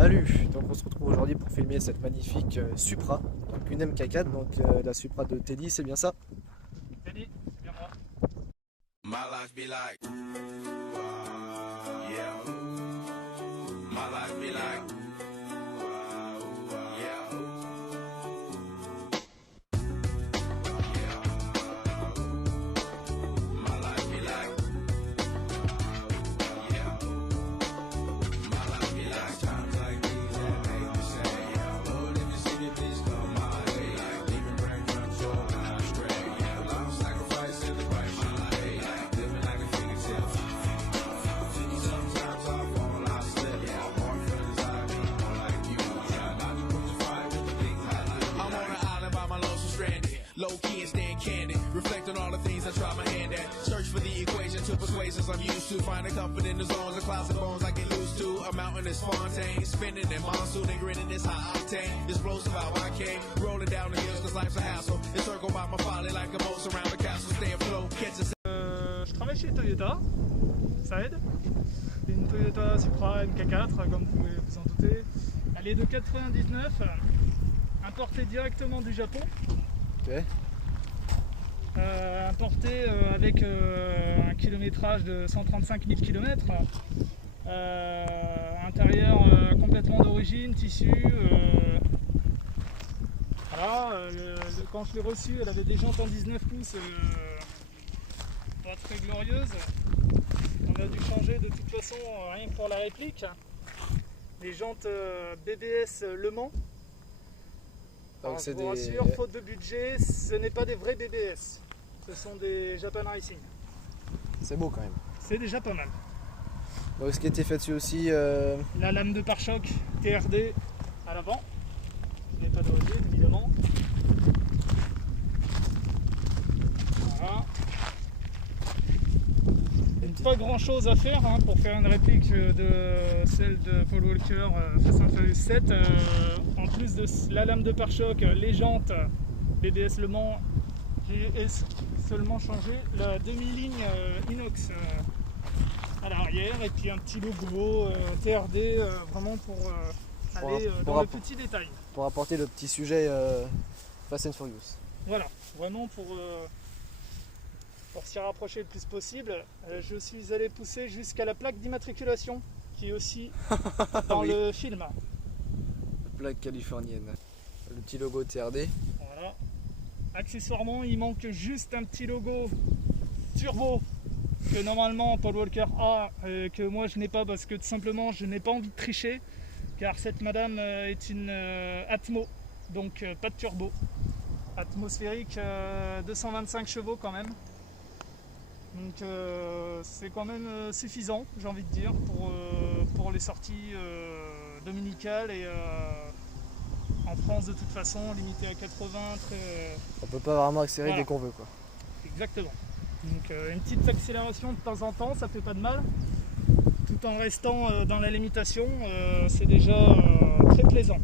Salut! Donc on se retrouve aujourd'hui pour filmer cette magnifique Supra, donc une MK4, donc la Supra de Teddy, c'est bien ça? Teddy, c'est bien moi. My life be like, yeah. My life be like, yeah. My life be like, yeah. My life be like times like these that make me say, yeah. Lord, if you see me, please come my way. Like leaving brain from your mind straight, yeah. Life sacrifice in the right my life, like living like a fingertip. Sometimes I fall, I slip, yeah. More friends I need, more like you, yeah. I be pushing fire with the big highlight. I'm on an island by my lonesome stranded, low key and staying candid, reflect on all the things I try my hand at. Search for the equation to persuasions I'm used to, finding comfort in the zones of clouds and bones I get loose to. A mountain is Fontaine, spinning in monsoon and grinning is high octane. Explosive how I came, rolling down the hills cause life's a hassle. Encircled by my folly like a moat around the castle, stay afloat, catch a Je travaille chez Toyota, ça aide. C'est une Toyota Supra MK4, comme vous pouvez vous en douter. Elle est de 99, importée directement du Japon. Ok. Importée avec un kilométrage de 135 000 km. Intérieur complètement d'origine, tissu. Voilà, quand je l'ai reçue, elle avait des jantes en 19 pouces. Pas très glorieuse. On a dû changer de toute façon rien que pour la réplique. Les jantes BBS Le Mans. Donc Alors, c'est je vous rassure, faute de budget, ce n'est pas des vrais BBS. Ce sont des Japan Racing. C'est beau quand même. C'est déjà pas mal. Donc ce qui était fait dessus aussi, La lame de pare-choc TRD à l'avant. Il n'est pas d'origine évidemment. Voilà. Pas grand chose à faire pour faire une réplique de celle de Paul Walker Fast and Furious 7. En plus de la lame de pare-choc, les jantes BBS Le Mans, j'ai seulement changé la demi-ligne inox à l'arrière et puis un petit logo TRD vraiment pour aller dans le petit détail. pour apporter le petit sujet Fast and Furious. Voilà, vraiment pour s'y rapprocher le plus possible. Je suis allé pousser jusqu'à la plaque d'immatriculation qui est aussi dans Oui. le film. Plaque californienne. Le petit logo TRD. Voilà. Accessoirement, il manque juste un petit logo turbo que normalement Paul Walker a, que moi je n'ai pas parce que tout simplement je n'ai pas envie de tricher car cette madame est une Atmo, donc pas de turbo. Atmosphérique, 225 chevaux quand même. Donc c'est quand même suffisant, j'ai envie de dire, pour les sorties dominicales et en France de toute façon, limité à 80, On peut pas vraiment accélérer Voilà. dès qu'on veut quoi. exactement. Donc une petite accélération de temps en temps, ça fait pas de mal, tout en restant dans la limitation, c'est déjà très plaisant.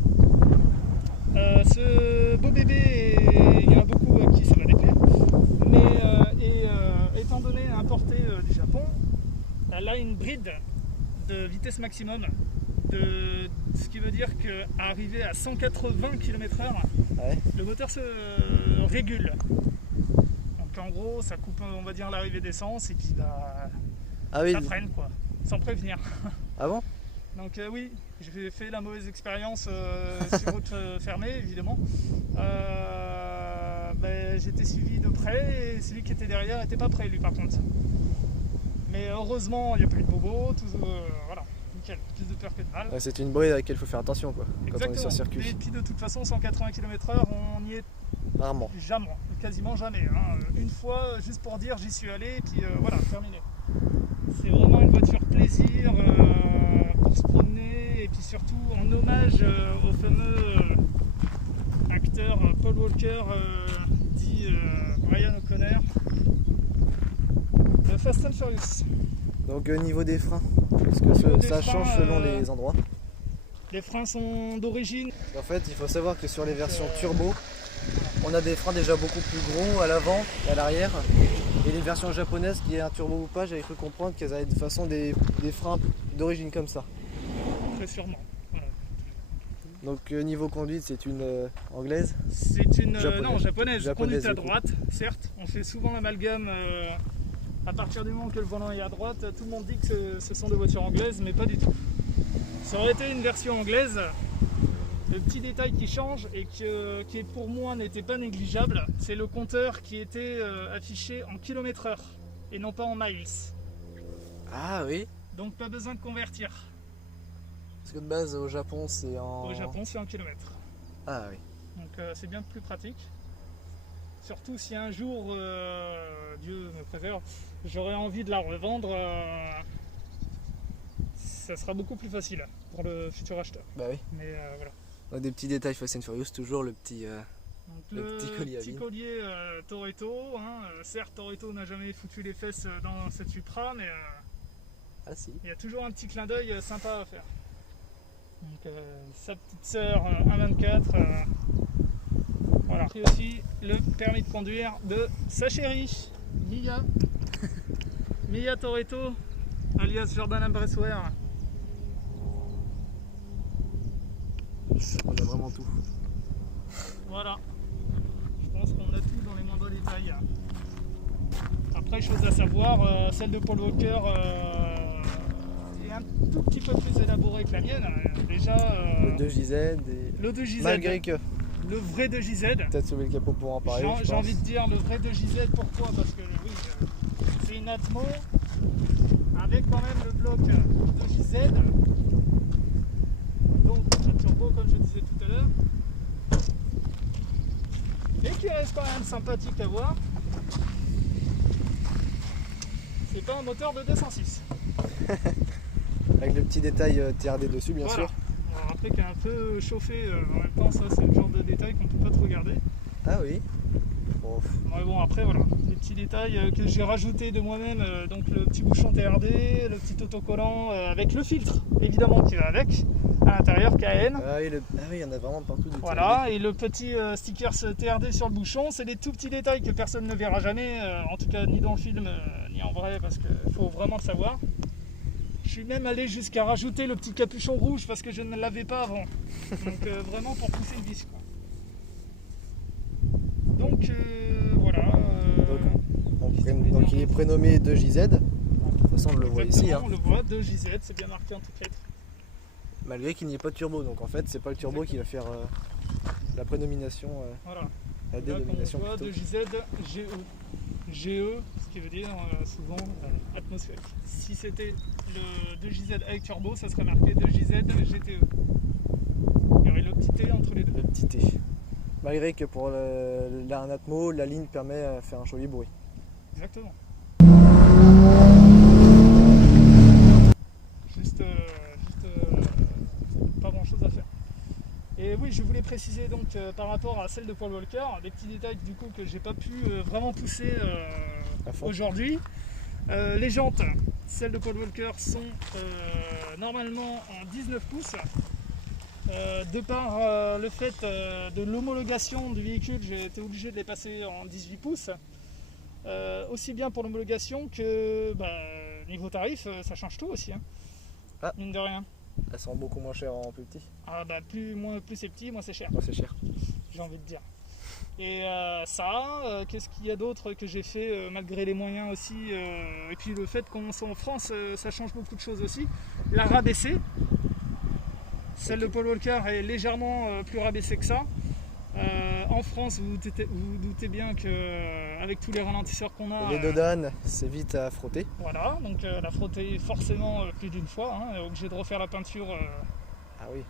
Ce beau bébé, il y en a beaucoup à qui ça va déplaire, mais étant donné importé du Japon, elle a une bride de vitesse maximum, ce qui veut dire qu'arrivé à 180 km/h, Ouais. le moteur se régule. Donc en gros, ça coupe, on va dire, l'arrivée d'essence et puis Ah oui. ça freine quoi, sans prévenir. Ah bon? Donc oui, j'ai fait la mauvaise expérience sur route fermée évidemment. J'étais suivi de près et celui qui était derrière n'était pas prêt lui par contre. Mais heureusement il n'y a pas eu de bobo, voilà, nickel, plus de peur que de mal. Ouais, c'est une bride à laquelle il faut faire attention quoi. Quand on est Exactement. sur circuit. Et puis de toute façon 180 km/h on n'y est Rarement. jamais, quasiment jamais. Une fois juste pour dire j'y suis allé et puis voilà, terminé. C'est vraiment une voiture plaisir pour se promener et puis surtout en hommage au fameux acteur Paul Walker dit Brian O'Connor de Fast and Furious. Donc niveau des freins, parce que Niveau des ça freins, change selon les endroits. Les freins sont d'origine. En fait, il faut savoir que sur les versions turbo, on a des freins déjà beaucoup plus gros à l'avant et à l'arrière. Et les versions japonaises, qui est un turbo ou pas, j'avais cru comprendre qu'elles avaient de toute façon des freins d'origine comme ça. Très sûrement. Voilà. Donc niveau conduite, c'est une anglaise. C'est une Japonaise. japonaise. Japonaise, Conduite à du coup. droite, certes. On fait souvent l'amalgame à partir du moment que le volant est à droite. Tout le monde dit que ce sont des voitures anglaises, mais pas du tout. Ça aurait été une version anglaise. Le petit détail qui change et qui pour moi n'était pas négligeable, c'est le compteur qui était affiché en km/h et non pas en miles. Ah oui. Donc pas besoin de convertir. Parce que de base au Japon c'est en. Au Japon, c'est en kilomètres. Ah oui. Donc c'est bien plus pratique. Surtout si un jour, Dieu me préserve, j'aurais envie de la revendre, ça sera beaucoup plus facile pour le futur acheteur. Bah oui. Mais voilà. Donc, des petits détails Fast and Furious, toujours le petit. Donc, Le petit collier à vide. Toretto, hein, certes Toretto n'a jamais foutu les fesses dans cette Supra, mais Ah si. il y a toujours un petit clin d'œil sympa à faire. Donc sa petite sœur 1.24, voilà. Et aussi le permis de conduire de sa chérie, Mia. Mia Toretto, alias Jordan Bresswer. On a vraiment tout. Voilà. Je pense qu'on a tout dans les moindres détails. Après, chose à savoir, celle de Paul Walker est un tout petit peu plus élaborée que la mienne. Déjà, Le 2JZ et. le 2JZ, Malgré que. le vrai 2JZ. Peut-être sauver le capot pour en parler. J'ai envie de dire le vrai 2JZ, pourquoi? Parce que oui, c'est une Atmo avec quand même le bloc 2JZ. Donc un turbo comme je disais tout à l'heure. Et qui reste quand même sympathique à voir. C'est pas un moteur de 206. Avec le petit détail TRD dessus, bien Voilà. sûr. Alors après qui est un peu chauffé en même temps, ça c'est le genre de détail qu'on peut pas trop regarder. Ah oui. Bon, Ouais, bon après voilà, des petits détails que j'ai rajouté de moi-même, donc le petit bouchon TRD, le petit autocollant avec le filtre évidemment qui va avec, à l'intérieur KN. ah oui, il y en a vraiment partout du Voilà, et le petit sticker TRD sur le bouchon, c'est des tout petits détails que personne ne verra jamais, en tout cas ni dans le film ni en vrai, parce qu'il faut vraiment le savoir. Je suis même allé jusqu'à rajouter le petit capuchon rouge parce que je ne l'avais pas avant. Donc vraiment pour pousser une vis, quoi. Donc voilà. Donc il est prénommé 2JZ. De toute façon, on le voit ici. Hein. On le voit, 2JZ, c'est bien marqué en toutes lettres. Malgré qu'il n'y ait pas de turbo. Donc en fait, c'est pas le turbo qui va faire la prénomination, Voilà. la Là, comme dénomination on voit, plutôt. 2JZ, GE, ce qui veut dire souvent atmosphérique. Si c'était le 2JZ avec turbo, ça serait marqué 2JZ GTE. Il y aurait le petit T entre les deux. Le petit T. Malgré que pour un Atmo, la ligne permet de faire un joli bruit. Exactement. Juste pas grand chose à faire. Et oui, je voulais préciser donc par rapport à celle de Paul Walker, des petits détails du coup que j'ai pas pu vraiment pousser À fond. aujourd'hui. Les jantes, celles de Paul Walker sont normalement en 19 pouces. De par le fait de l'homologation du véhicule, j'ai été obligé de les passer en 18 pouces. Aussi bien pour l'homologation que niveau tarif, ça change tout aussi, hein. Ah. Mine de rien. Elles sont beaucoup moins chères en plus petit. Ah plus c'est petit, moins c'est cher, Moi, c'est cher. j'ai envie de dire. Et qu'est-ce qu'il y a d'autre que j'ai fait malgré les moyens aussi, et puis le fait qu'on soit en France, ça change beaucoup de choses aussi. La rabaissée. Celle de Paul Walker est légèrement plus rabaissée que ça. En France, vous vous doutez bien qu'avec tous les ralentisseurs qu'on a, Les dodanes, c'est vite à frotter. voilà, donc la frotter forcément plus d'une fois, hein, obligé de refaire la peinture Ah oui.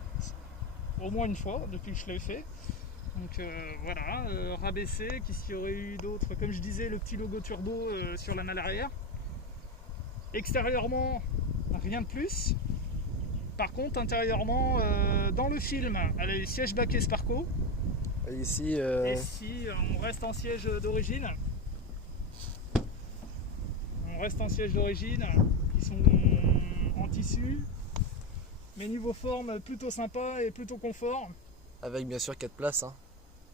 au moins une fois depuis que je l'ai fait. Donc voilà, rabaissé, qu'est-ce qu'il y aurait eu d'autre? Comme je disais, le petit logo turbo sur la malle arrière. Extérieurement, rien de plus. Par contre, intérieurement, dans le film, elle a les sièges baquets Sparco. Et ici, Et si on reste en siège d'origine, qui sont en tissu, mais niveau forme plutôt sympa et plutôt confort. avec bien sûr 4 places. Hein.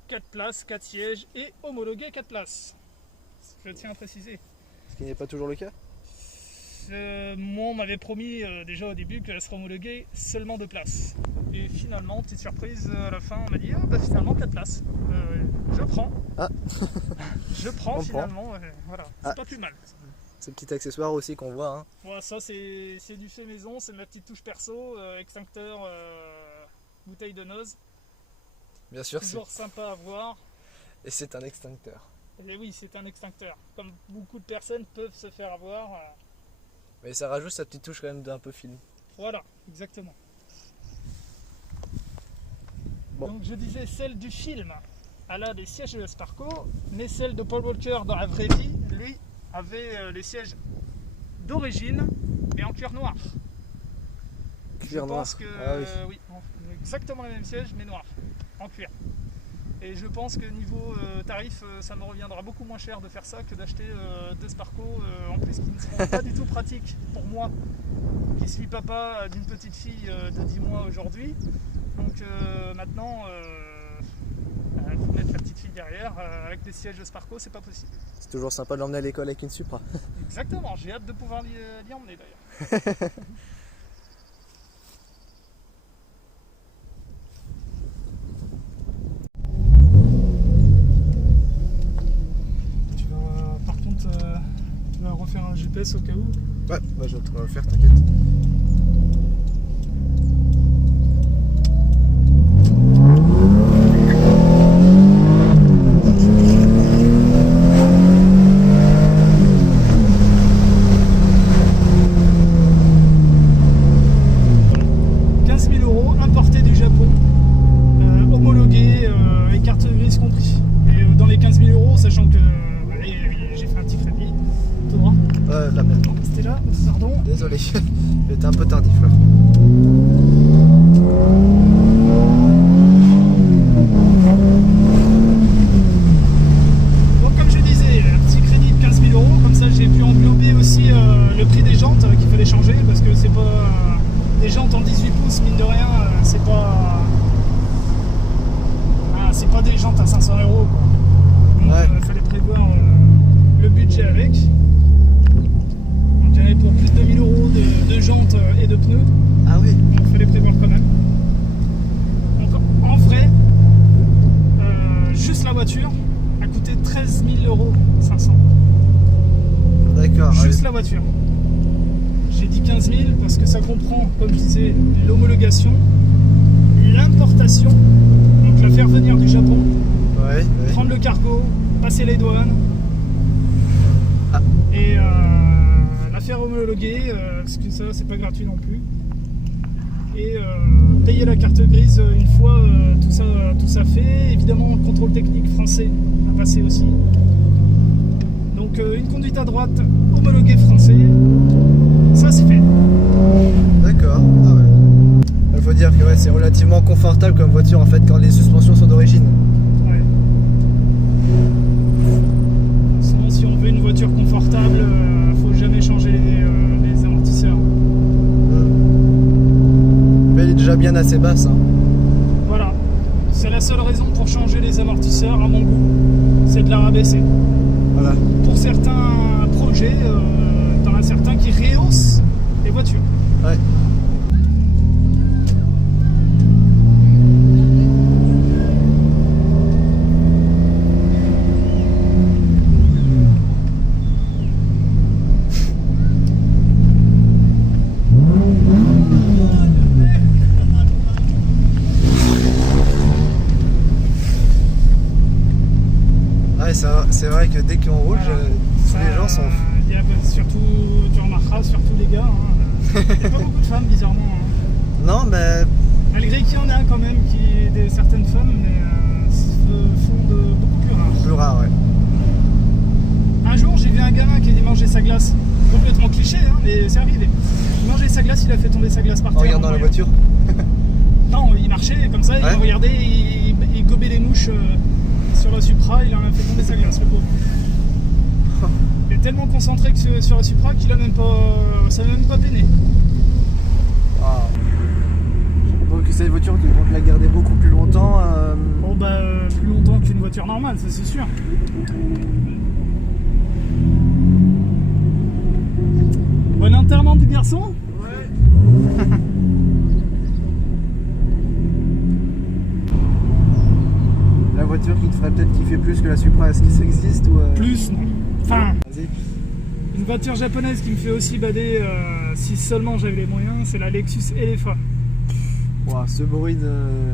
4 places, 4 sièges et homologué 4 places. Je tiens à préciser. Ce qui n'est pas toujours le cas. Moi, on m'avait promis déjà au début qu'elle serait homologuée seulement 2 places. Et finalement, petite surprise, à la fin, on m'a dit finalement 4 places. Je prends. Ah. Je prends On finalement. Voilà, c'est Ah. pas plus mal. Ce petit accessoire aussi qu'on voit. Hein. Voilà, ça c'est du fait maison, c'est ma petite touche perso, extincteur, bouteille de nose. Bien sûr, Toujours sympa à voir. et c'est un extincteur. Et oui, c'est un extincteur. Comme beaucoup de personnes peuvent se faire avoir. Mais ça rajoute sa petite touche quand même d'un peu film. Voilà, exactement. Bon. Donc je disais celle du film, elle a des sièges de Sparco, mais celle de Paul Walker dans la vraie vie, lui, avait les sièges d'origine, mais en cuir noir. Cuir Je noir. pense que Ah oui. oui, exactement les mêmes sièges, mais noir, en cuir. Et je pense que niveau tarif, ça me reviendra beaucoup moins cher de faire ça que d'acheter 2 Sparco, en plus qui ne seront pas du tout pratiques pour moi, qui suis papa d'une petite fille de 10 mois aujourd'hui. Donc maintenant, il faut mettre la petite fille derrière. Avec des sièges de Sparco, c'est pas possible. C'est toujours sympa de l'emmener à l'école avec une Supra. Exactement, j'ai hâte de pouvoir l'y emmener d'ailleurs. Par contre, tu vas refaire un GPS au cas où. Ouais, bah, je vais te le faire, t'inquiète. Importé du Japon, homologué et carte grise compris. Et dans les 15 000 €, sachant que j'ai fait un petit crédit, tout droit. La merde. C'était là, pardon. Désolé, j'étais un peu tardif là. Donc comme je disais, un petit crédit de 15 000 €, comme ça j'ai pu englober aussi le prix des jantes qu'il fallait changer, parce que c'est pas... des jantes en 18 pouces, mine de rien, c'est pas des jantes à 500 €. Donc il fallait prévoir le budget avec. Donc il y avait pour plus de 2000 € de jantes et de pneus. Ah oui. Donc il fallait prévoir quand même. Donc en vrai, juste la voiture a coûté 13 500 €. D'accord. Juste la voiture. J'ai dit 15 000 parce que ça comprend, comme je disais, l'homologation, l'importation, donc la faire venir du Japon, Ouais. prendre le cargo, passer les douanes, Ah. et la faire homologuer, parce que ça c'est pas gratuit non plus, et payer la carte grise une fois tout ça fait. Évidemment, le contrôle technique français à passer aussi. Donc une conduite à droite homologuée français. Ça c'est fait. D'accord. Ah ouais. Il faut dire que ouais, c'est relativement confortable comme voiture en fait quand les suspensions sont d'origine. Ouais. Sinon, si on veut une voiture confortable, faut jamais changer les amortisseurs. Mais elle est déjà bien assez basse. Hein. Voilà. C'est la seule raison pour changer les amortisseurs à mon goût. C'est de la rabaisser. Voilà. Pour certains projets, t'en as certains qui rehaussent les voitures. Ouais. C'est vrai que dès qu'on roule, Voilà. tous les gens sont... Il y a surtout, tu remarqueras, surtout les gars. Il n'y a pas beaucoup de femmes, bizarrement. Non, mais... Malgré qu'il y en a quand même, certaines femmes, mais font de beaucoup plus rares. Plus rare, ouais. Un jour, j'ai vu un gamin qui a mangé sa glace. Complètement cliché, hein, mais c'est arrivé. Il mangeait sa glace, il a fait tomber sa glace par terre. En regardant la voiture. Non, il marchait comme ça, il Ouais. regardait, il gobait les mouches sur la Supra, il en a fait tomber sa glace, le pauvre. Il est tellement concentré que sur la Supra qu'il a même pas, ça n'a même pas peiné. Ah. Donc c'est une voiture qui vont te la garder beaucoup plus longtemps. Bon bah plus longtemps qu'une voiture normale, ça c'est sûr. Bon enterrement du garçon? Ouais. La voiture qui te ferait peut-être kiffer plus que la Supra, est-ce que ça existe ou Plus, non. Enfin, Vas-y. une voiture japonaise qui me fait aussi bader, si seulement j'avais les moyens, c'est la Lexus Elefa Wow, ce bruit de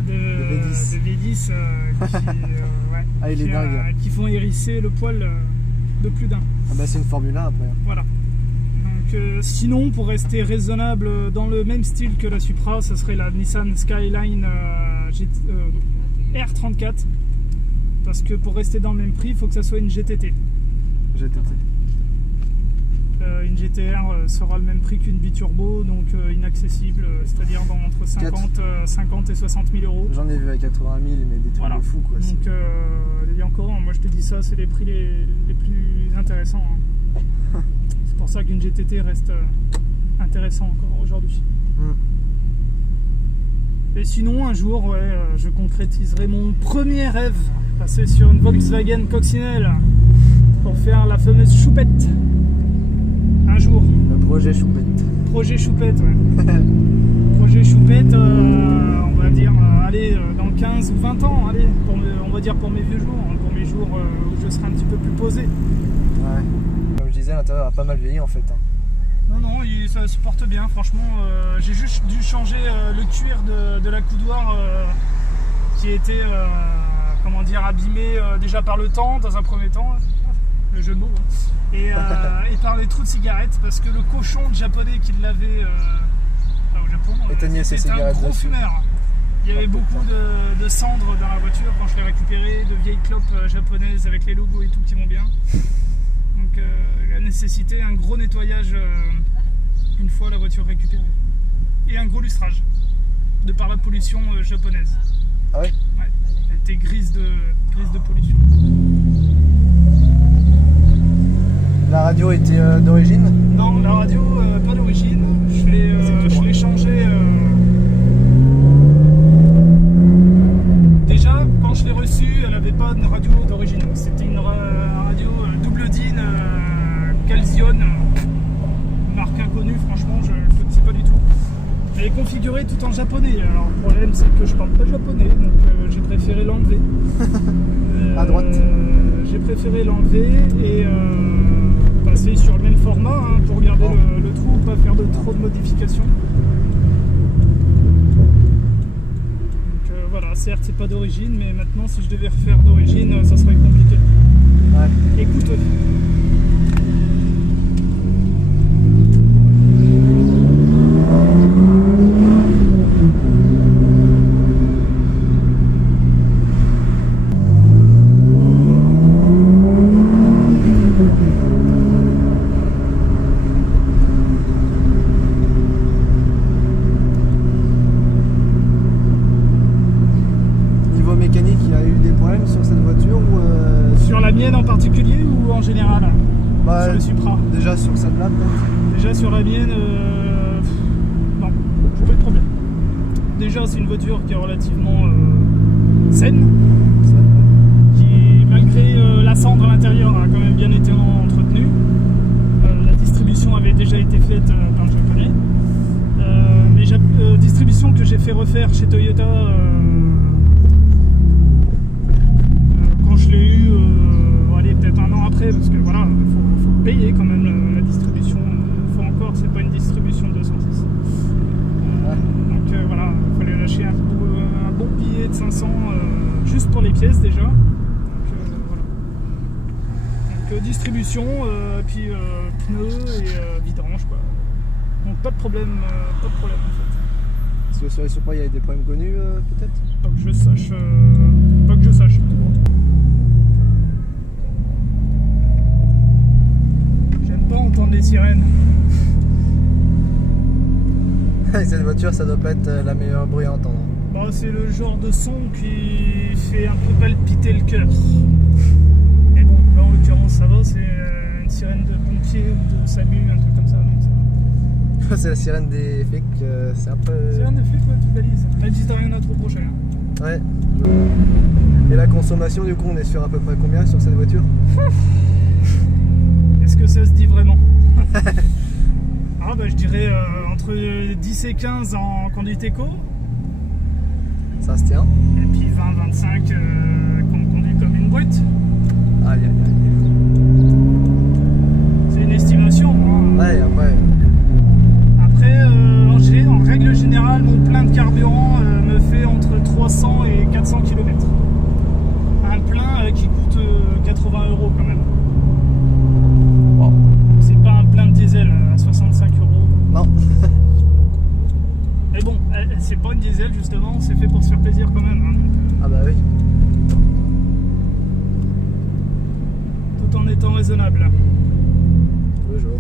V10. de V10 ouais, Ah, il est dingue. qui font hérisser le poil de plus d'un. Ah bah c'est une Formule 1 après. Voilà. Donc, sinon, pour rester raisonnable dans le même style que la Supra, ça serait la Nissan Skyline R34. Parce que pour rester dans le même prix, il faut que ça soit une GTT. GTT. Une GTR sera le même prix qu'une biturbo, donc inaccessible, c'est-à-dire dans entre 50 et 60 000 euros. J'en ai vu à 80 000, mais des trucs Voilà. de fou quoi. Donc, et encore, moi je te dis ça, c'est les prix les plus intéressants. Hein. C'est pour ça qu'une GTT reste intéressant encore aujourd'hui. Et sinon, un jour, ouais, je concrétiserai mon premier rêve, passer sur une Volkswagen Coccinelle pour faire la fameuse choupette. Un jour. Le projet choupette. Projet choupette, ouais. Projet choupette, on va dire, allez, dans 15 ou 20 ans, allez, on va dire pour mes vieux jours, hein, pour mes jours où je serai un petit peu plus posé. Ouais. Comme je disais, l'intérieur a pas mal vieilli en fait. Hein. Non, ça se porte bien, franchement. J'ai juste dû changer le cuir de la coudoir qui était, comment dire, abîmé déjà par le temps, dans un premier temps, le jeu de mots, hein, et par les trous de cigarettes, parce que le cochon de japonais qui l'avait au Japon, Éteignait ses c'était un cigarettes gros dessus. fumeur. Il y avait beaucoup de cendres dans la voiture quand je l'ai récupéré, de vieilles clopes japonaises avec les logos et tout qui vont bien. Donc il a nécessité un gros nettoyage une fois la voiture récupérée. Et un gros lustrage, de par la pollution japonaise. Ah ouais? Ouais, elle était grise de pollution. La radio était d'origine? Non, la radio, pas d'origine. Je l'ai changée. Déjà, quand je l'ai reçue, elle n'avait pas de radio d'origine. C'était une radio double DIN Calzion, marque inconnue, franchement, je ne connaissais pas du tout. Elle est configurée tout en japonais. Alors, le problème, c'est que je parle pas japonais, donc j'ai préféré l'enlever. À droite. J'ai préféré l'enlever et passer sur le même format hein, pour garder le trou, pas faire trop de modifications. Donc voilà, certes, c'est pas d'origine, mais maintenant, si je devais refaire d'origine, ça serait compliqué. Ouais. Écoute. Niveau mécanique, il y a eu des problèmes sur cette voiture ou Sur la mienne en particulier ou en général? bah, Sur le Supra. déjà sur celle-là peut-être? Déjà sur la mienne, non, j'ai pas eu de problème. Déjà c'est une voiture qui est relativement saine, qui malgré la cendre à l'intérieur a quand même bien été entretenue. La distribution avait déjà été faite par le japonais. Distribution que j'ai fait refaire chez Toyota quand je l'ai eu, allez, peut-être un an après, parce que voilà, faut payer quand même la distribution. Faut encore, c'est pas une distribution de 206. Donc voilà, il fallait lâcher un bon billet de 500 juste pour les pièces déjà. Donc voilà. Donc distribution, puis pneus et vidange quoi. Donc pas de problème en fait. Parce que sur les Supra, il y a des problèmes connus peut-être? Pas que je sache. Pas que je sache. J'aime pas entendre les sirènes. Cette voiture, ça doit pas être la meilleure bruit à entendre. Bon, c'est le genre de son qui fait un peu palpiter le cœur. Mais bon, là en l'occurrence ça va, c'est une sirène de pompier ou de SAMU, un truc comme ça. Donc ça va. C'est la sirène des flics, c'est un peu... Sirène de flic, ouais, tu balises. Même si t'as rien à te reprocher. Hein. Ouais. Et la consommation, du coup, on est sur à peu près combien sur cette voiture? Est-ce que ça se dit vraiment? Ah bah je dirais entre 10 et 15 en conduite éco, Ça se tient. et puis 20-25 qu'on conduit comme une brute. Aïe aïe aïe. C'est une estimation. Hein. Ouais, après. Après, en règle générale, mon plein de carburant me fait entre 300 et 400 km. Un plein qui coûte 80 € quand même. Bon. C'est pas un plein de diesel à 65 €. Non. Mais bon, c'est pas une diesel justement, c'est fait pour se faire plaisir quand même. Hein. Ah bah oui. Tout en étant raisonnable. Toujours.